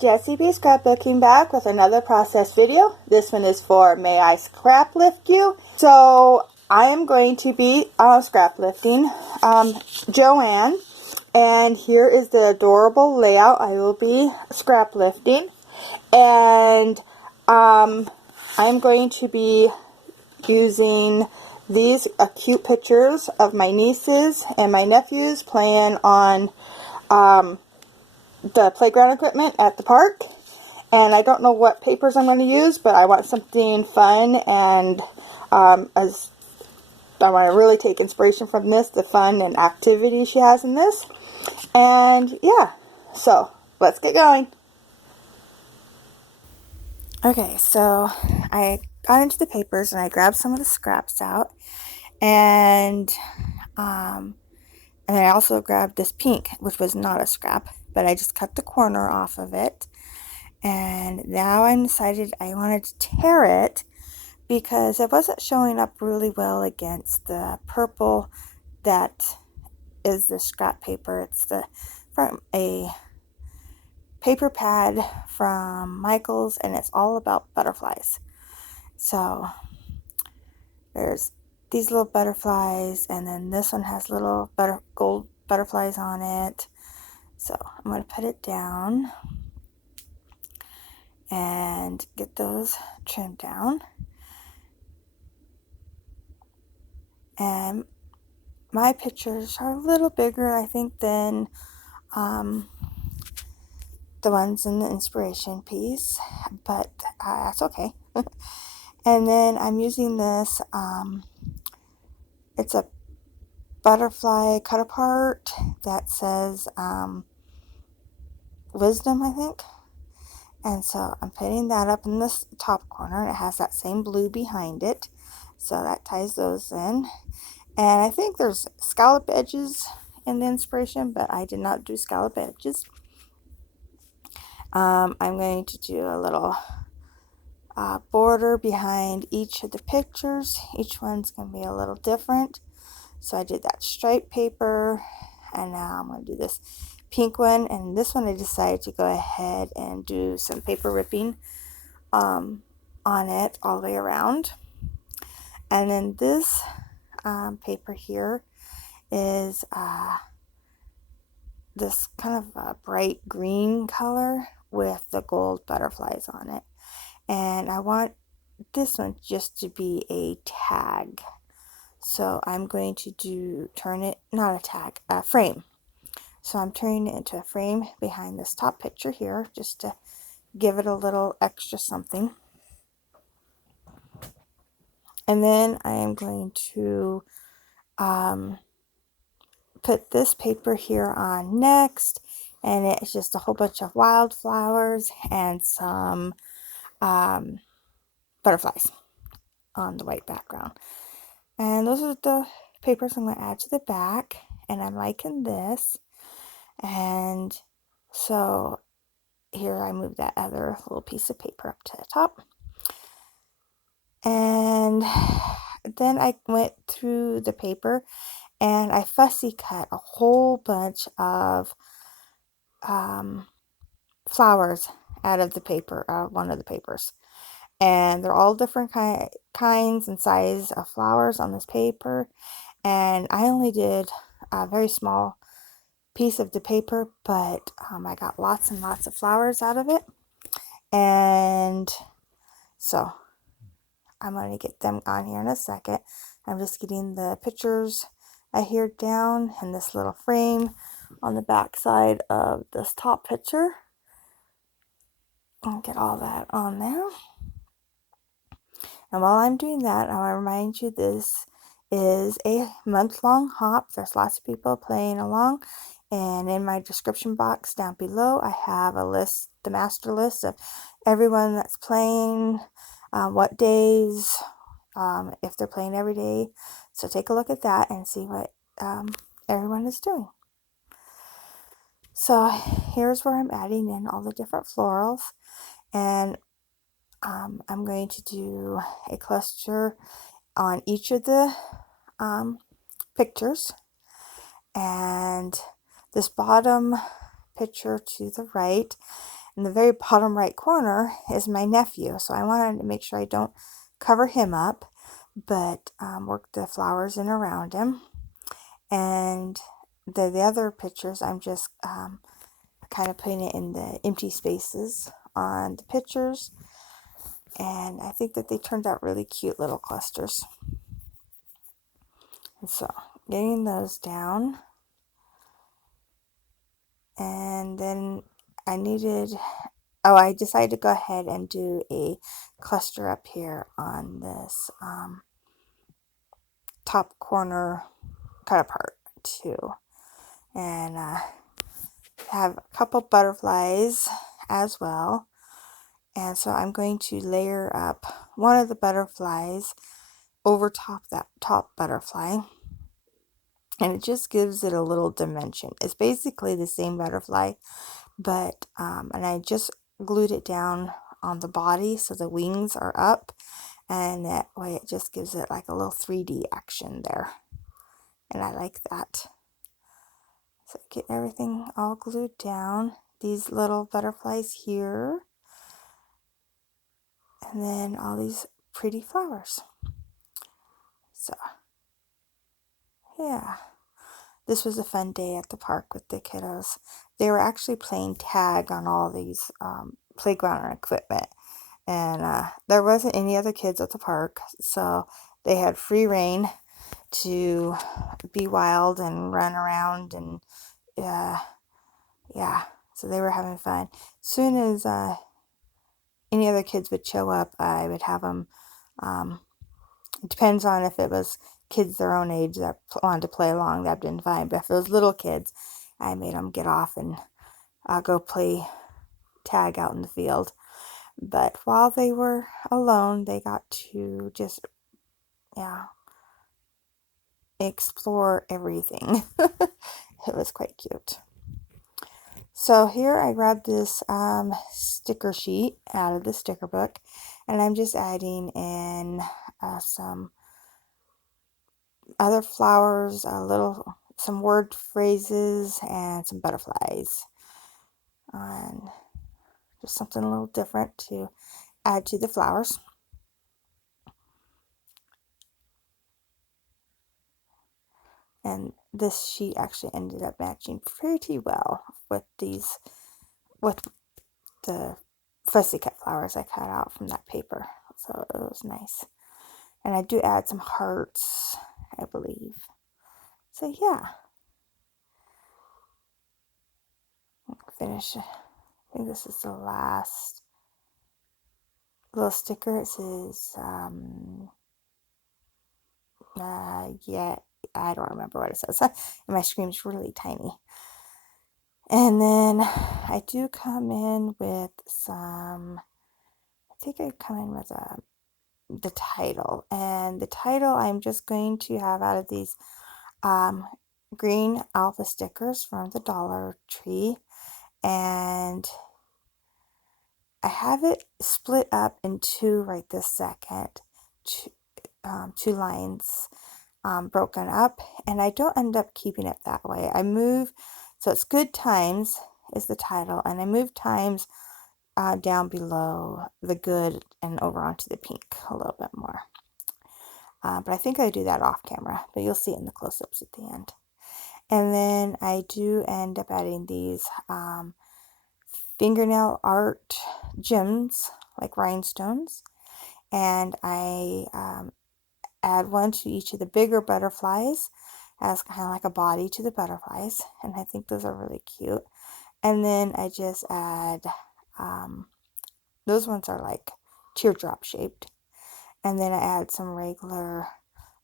Jessie B. Scrapbooking back with another process video. This one is for May I Scraplift You. So I am going to be scraplifting Joanne, and here is the adorable layout I will be scraplifting. And I'm going to be using these cute pictures of my nieces and my nephews playing on the playground equipment at the park. And I don't know what papers I'm going to use, but I want something fun, and as I want to really take inspiration from this, the fun and activity she has in this. And yeah, so let's get going. Okay, so I got into the papers and I grabbed some of the scraps out, and I also grabbed this pink, which was not a scrap, but I just cut the corner off of it. And now I decided I wanted to tear it because it wasn't showing up really well against the purple that is the scrap paper. It's from a paper pad from Michael's, and it's all about butterflies. So there's these little butterflies, and then this one has little gold butterflies on it. So I'm going to put it down and get those trimmed down. And my pictures are a little bigger, I think, than the ones in the inspiration piece, but that's okay. And then I'm using this, it's a butterfly cut apart that says wisdom, I think. And so I'm putting that up in this top corner. It has that same blue behind it, so that ties those in. And I think there's scallop edges in the inspiration, but I did not do scallop edges. I'm going to do a little border behind each of the pictures. Each one's going to be a little different. So I did that striped paper, and now I'm going to do this pink one. And this one I decided to go ahead and do some paper ripping on it all the way around. And then this paper here is this kind of a bright green color with the gold butterflies on it. And I want this one just to be a tag. So I'm going to turn it, not a tag, a frame. So I'm turning it into a frame behind this top picture here, just to give it a little extra something. And then I am going to put this paper here on next, and it's just a whole bunch of wildflowers and some butterflies on the white background. And those are the papers I'm going to add to the back, and I'm liking this. And so here I move that other little piece of paper up to the top. And then I went through the paper and I fussy cut a whole bunch of flowers out of the paper, one of the papers. And they're all different kinds and size of flowers on this paper. And I only did a very small piece of the paper, but I got lots and lots of flowers out of it. And so I'm going to get them on here in a second. I'm just getting the pictures here down in this little frame on the back side of this top picture. I'll get all that on there. And while I'm doing that, I want to remind you this is a month-long hop. There's lots of people playing along. And in my description box down below, I have a list, the master list of everyone that's playing, what days, if they're playing every day. So take a look at that and see what everyone is doing. So here's where I'm adding in all the different florals. And I'm going to do a cluster on each of the pictures. And this bottom picture to the right, in the very bottom right corner is my nephew. So I wanted to make sure I don't cover him up, but work the flowers in around him. And the other pictures, I'm just kind of putting it in the empty spaces on the pictures. And I think that they turned out really cute little clusters. And so getting those down. And then I decided to go ahead and do a cluster up here on this top corner cut apart too. And have a couple butterflies as well. And so I'm going to layer up one of the butterflies over top that top butterfly. And it just gives it a little dimension. It's basically the same butterfly, but, and I just glued it down on the body so the wings are up. And that way it just gives it like a little 3D action there. And I like that. So get everything all glued down. These little butterflies here. And then all these pretty flowers. So, yeah. This was a fun day at the park with the kiddos. They were actually playing tag on all these playground equipment. And there wasn't any other kids at the park. So they had free reign to be wild and run around. And yeah, so they were having fun. Soon as any other kids would show up, I would have them, it depends on if it was kids their own age that wanted to play along, that'd been fine. But if it was little kids, I made them get off and go play tag out in the field. But while they were alone, they got to just, explore everything. It was quite cute. So here I grabbed this sticker sheet out of the sticker book, and I'm just adding in some other flowers, some word phrases, and some butterflies. And just something a little different to add to the flowers. And this sheet actually ended up matching pretty well with the fussy cut flowers I cut out from that paper. So it was nice. And I do add some hearts, I believe. So yeah. Finish. I think this is the last little sticker. It says, yeah, I don't remember what it says. And my screen's really tiny. And then I do come in with the title. And the title I'm just going to have out of these green alpha stickers from the Dollar Tree. And I have it split up in two right this second. Two lines broken up, and I don't end up keeping it that way. I move, so it's Good Times is the title, and I move times down below the good and over onto the pink a little bit more. But I think I do that off camera, but you'll see it in the close-ups at the end. And then I do end up adding these fingernail art gems, like rhinestones, and I add one to each of the bigger butterflies as kind of like a body to the butterflies, and I think those are really cute. And then I just add, those ones are like teardrop shaped, and then I add some regular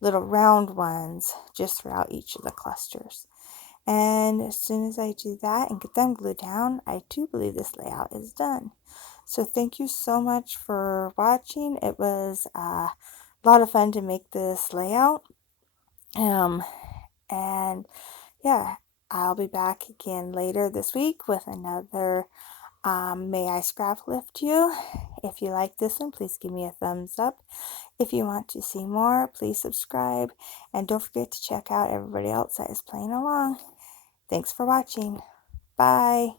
little round ones just throughout each of the clusters. And as soon as I do that and get them glued down, I do believe this layout is done. So thank you so much for watching. It was a lot of fun to make this layout. And yeah, I'll be back again later this week with another May I Scraplift You. If you like this one, please give me a thumbs up. If you want to see more, please subscribe. And don't forget to check out everybody else that is playing along. Thanks for watching. Bye.